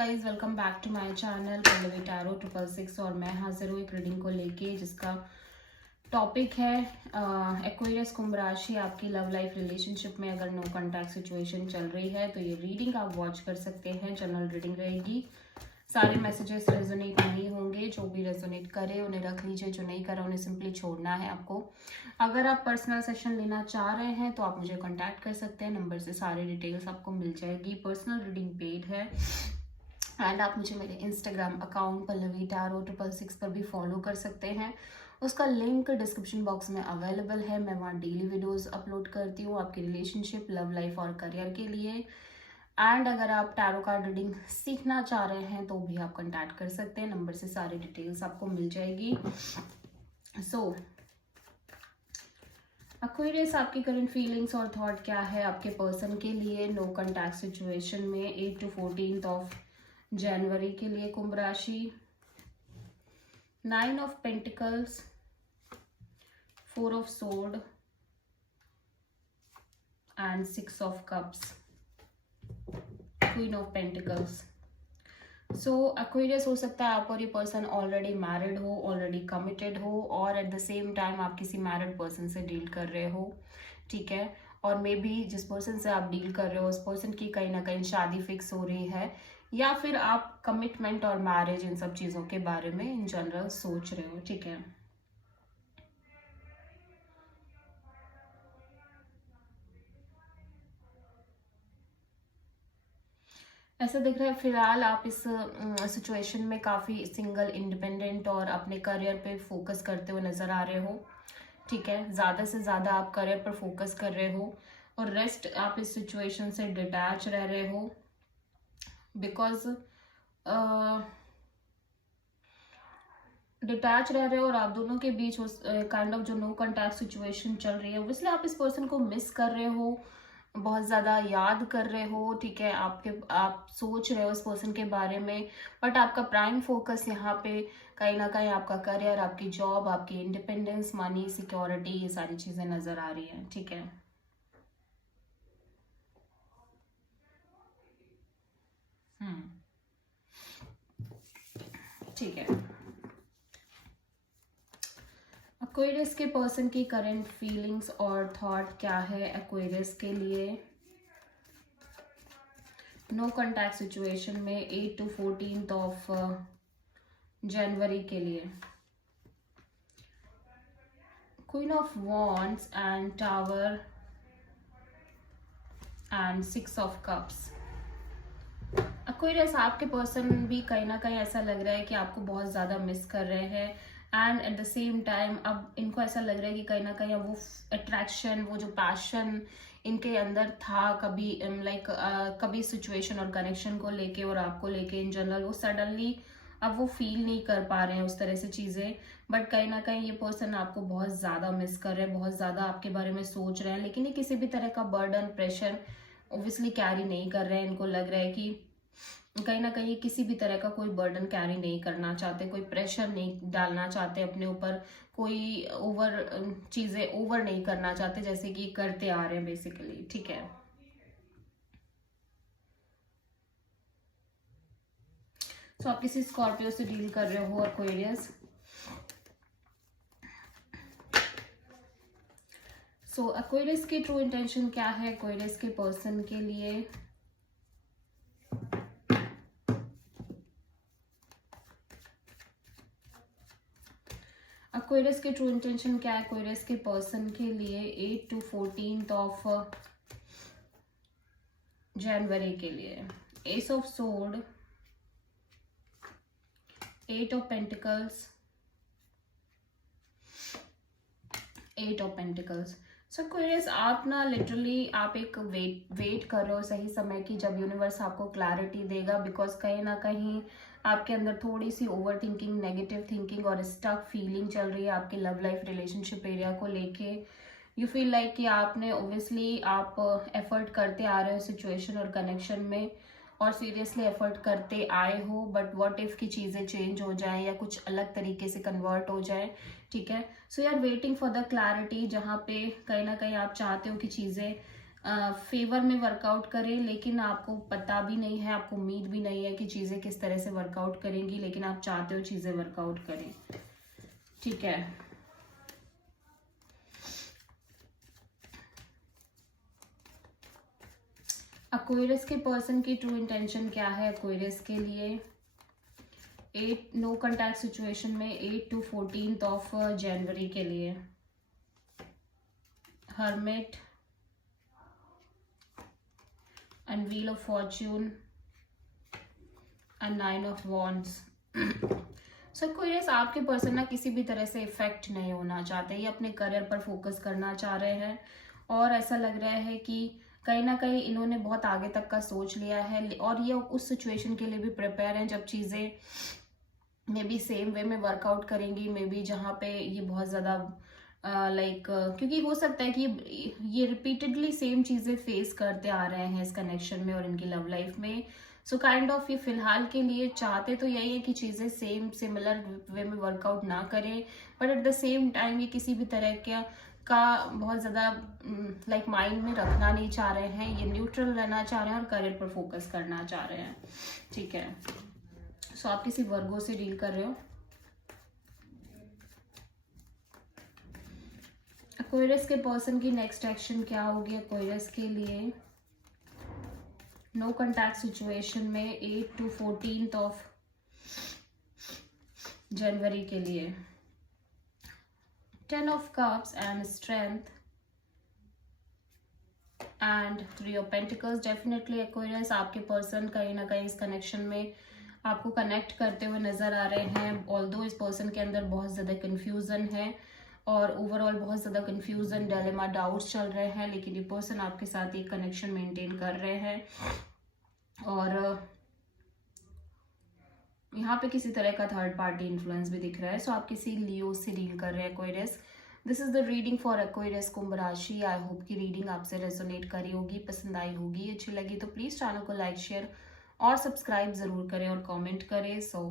Guys welcome back to my channel Pallavi tarot 666 और मैं हाजिर हूँ एक रीडिंग को लेके जिसका टॉपिक है एक्वेरियस कुंभ राशि। आपकी लव लाइफ रिलेशनशिप में अगर नो कांटेक्ट सिचुएशन चल रही है तो ये रीडिंग आप वॉच कर सकते हैं। जनरल रीडिंग रहेगी, सारे मैसेजेस रेजोनेट नहीं होंगे। जो भी रेजोनेट करे उन्हें रख लीजिए, जो नहीं करा उन्हें सिंपली छोड़ना है आपको। अगर आप पर्सनल सेशन लेना चाह रहे हैं तो आप मुझे कांटेक्ट कर सकते हैं, नंबर से सारी डिटेल्स आपको मिल जाएगी। पर्सनल रीडिंग पेड है एंड आप मुझे मेरे इंस्टाग्राम अकाउंट पल्लवी टैरो 666 पर भी फॉलो कर सकते हैं। उसका लिंक डिस्क्रिप्शन बॉक्स में अवेलेबल है। मैं वहाँ डेली वीडियोस अपलोड करती हूँ आपकी रिलेशनशिप, लव लाइफ और करियर के लिए। एंड अगर आप टैरो कार्ड रीडिंग सीखना चाह रहे हैं तो भी आप कांटेक्ट कर सकते हैं, नंबर से सारी डिटेल्स आपको मिल जाएगी। सो एक्वेरियस, आपकी करंट फीलिंग्स और थॉट क्या है आपके पर्सन के लिए नो कांटेक्ट सिचुएशन में 8 to 14 ऑफ जनवरी के लिए कुंभ राशि। 9 of pentacles, 4 of sword and 6 of cups, queen of pentacles. So Aquarius, हो सकता है आप और ये पर्सन ऑलरेडी मैरिड हो, ऑलरेडी कमिटेड हो, और एट द सेम टाइम आप किसी मैरिड पर्सन से डील कर रहे हो, ठीक है। और मे बी जिस पर्सन से आप डील कर रहे हो उस पर्सन की कहीं ना कहीं शादी फिक्स हो रही है, या फिर आप कमिटमेंट और मैरिज इन सब चीज़ों के बारे में इन जनरल सोच रहे हो, ठीक है। ऐसा दिख रहा है फिलहाल आप इस सिचुएशन में काफ़ी सिंगल, इंडिपेंडेंट और अपने करियर पे फोकस करते हुए नज़र आ रहे हो, ठीक है। ज़्यादा से ज़्यादा आप करियर पर फोकस कर रहे हो और रेस्ट आप इस सिचुएशन से डिटैच रह रहे हो, बिकॉज डिटैच रह रहे हो और आप दोनों के बीच काइंड ऑफ जो नो कांटेक्ट सिचुएशन चल रही है, इसलिए आप इस पर्सन को मिस कर रहे हो, बहुत ज़्यादा याद कर रहे हो, ठीक है। आप सोच रहे हो इस पर्सन के बारे में, बट आपका प्राइम फोकस यहाँ पे कहीं ना कहीं आपका करियर, आपकी जॉब, आपकी इंडिपेंडेंस, मनी, सिक्योरिटी, ये सारी चीज़ें नज़र आ रही हैं, ठीक है। ठीक है। एक्वेरियस के पर्सन की करंट फीलिंग्स और थॉट क्या है एक्वेरियस के लिए नो कांटेक्ट सिचुएशन में 8 to 14 ऑफ जनवरी के लिए। Queen of wands and tower and 6 of cups. Aquarius, आपके पर्सन भी कहीं ना कहीं ऐसा लग रहा है कि आपको बहुत ज़्यादा मिस कर रहे हैं, and at the same time अब इनको ऐसा लग रहा है कि कहीं ना कहीं अब वो अट्रैक्शन, वो जो पैशन इनके अंदर था कभी, कभी सिचुएशन और कनेक्शन को लेके और आपको लेके इन जनरल, वो सडनली अब वो फील नहीं कर पा रहे हैं उस तरह से चीज़ें। बट कहीं ना कहीं ये पर्सन आपको बहुत ज़्यादा मिस कर रहे हैं, बहुत ज़्यादा आपके बारे में सोच रहे हैं, लेकिन ये किसी भी तरह का बर्डन, प्रेशर ऑब्वियसली कैरी नहीं कर रहे हैं। इनको लग रहा है कि कहीं ना कहीं किसी भी तरह का कोई बर्डन कैरी नहीं करना चाहते, कोई प्रेशर नहीं डालना चाहते अपने ऊपर, कोई ओवर चीजें ओवर नहीं करना चाहते जैसे कि करते आ रहे हैं बेसिकली, ठीक है। तो आप किसी स्कॉर्पियो से डील कर रहे हो एक्वेरियस। सो एक्वेरियस की ट्रू इंटेंशन क्या है एक्वेरियस के पर्सन के लिए। एक्वेरियस की ट्रू इंटेंशन क्या है एक्वेरियस के पर्सन के लिए 8 to 14 ऑफ जनवरी के लिए। S of sword, 8 of pentacles, 8 of pentacles. So Aquarius, आप ना लिटरली आप एक वेट कर रहे हो सही समय की, जब यूनिवर्स आपको क्लैरिटी देगा, बिकॉज कहीं ना कहीं आपके अंदर थोड़ी सी ओवर थिंकिंग, नेगेटिव थिंकिंग और स्टक फीलिंग चल रही है आपके लव लाइफ रिलेशनशिप एरिया को लेके। यू फील लाइक कि आपने ओब्वियसली आप एफर्ट करते आ रहे हो सिचुएशन और कनेक्शन में, और सीरियसली एफर्ट करते आए हो, बट व्हाट इफ की चीज़ें चेंज हो जाए या कुछ अलग तरीके से कन्वर्ट हो जाए, ठीक है। So you are waiting for the clarity, जहाँ पे कहीं ना कहीं आप चाहते हो कि चीज़ें फेवर में वर्कआउट करें, लेकिन आपको पता भी नहीं है, आपको उम्मीद भी नहीं है कि चीज़ें किस तरह से वर्कआउट करेंगी, लेकिन आप चाहते हो चीज़ें वर्कआउट करें। ठीक है, एक्वेरियस के पर्सन की ट्रू इंटेंशन क्या है एक्वेरियस के लिए? 8 नो कॉन्टैक्ट सिचुएशन में 8 to 14 ऑफ जनवरी के लिए। Hermit and wheel of Fortune and 9 of wands. So Aquarius, आपके पर्सन ना किसी भी तरह से इफेक्ट नहीं होना चाहते, ये अपने करियर पर फोकस करना चाह रहे हैं, और ऐसा लग रहा है कि कहीं ना कहीं इन्होंने बहुत आगे तक का सोच लिया है, और ये उस सिचुएशन के लिए भी प्रिपेयर हैं जब चीज़ें मे बी सेम वे में वर्कआउट करेंगी, मे बी जहाँ पे ये बहुत ज़्यादा क्योंकि हो सकता है कि ये रिपीटेडली सेम चीज़ें फेस करते आ रहे हैं इस कनेक्शन में और इनकी लव लाइफ में। सो काइंड ऑफ ये फिलहाल के लिए चाहते तो यही है कि चीज़ें सेम सिमिलर वे में वर्कआउट ना करें, but at the same time ये किसी भी तरह का बहुत ज़्यादा माइंड में रखना नहीं चाह रहे हैं, ये न्यूट्रल रहना चाह रहे हैं और करियर पर फोकस करना चाह रहे हैं। ठीक है, सो आप किसी वर्गो से डील कर रहे हो। एक्वेरियस के पर्सन की नेक्स्ट एक्शन क्या होगी एक्वेरियस के लिए? नो कॉन्टैक्ट सिचुएशन में 8 to 14 ऑफ जनवरी के लिए। 10 of cups and strength and 3 of pentacles. Definitely Aquarius, आपके पर्सन कहीं ना कहीं इस कनेक्शन में आपको कनेक्ट करते हुए नजर आ रहे हैं, ऑल्दो इस पर्सन के अंदर बहुत ज़्यादा कन्फ्यूज़न है और ओवरऑल बहुत ज़्यादा कन्फ्यूज़न, डायलेमा, डाउट्स चल रहे हैं, लेकिन ये पर्सन आपके साथ एक कनेक्शन मेंटेन कर रहे हैं। और यहाँ पे किसी तरह का थर्ड पार्टी इन्फ्लुएंस भी दिख रहा है। सो आप किसी लियो से डील कर रहे हैं Aquarius. This is the reading for Aquarius कुंभ राशि। आई होप की रीडिंग आपसे रेजोनेट करी होगी, पसंद आई होगी, अच्छी लगी तो प्लीज़ चैनल को लाइक, शेयर और सब्सक्राइब ज़रूर करें और कमेंट करें। सो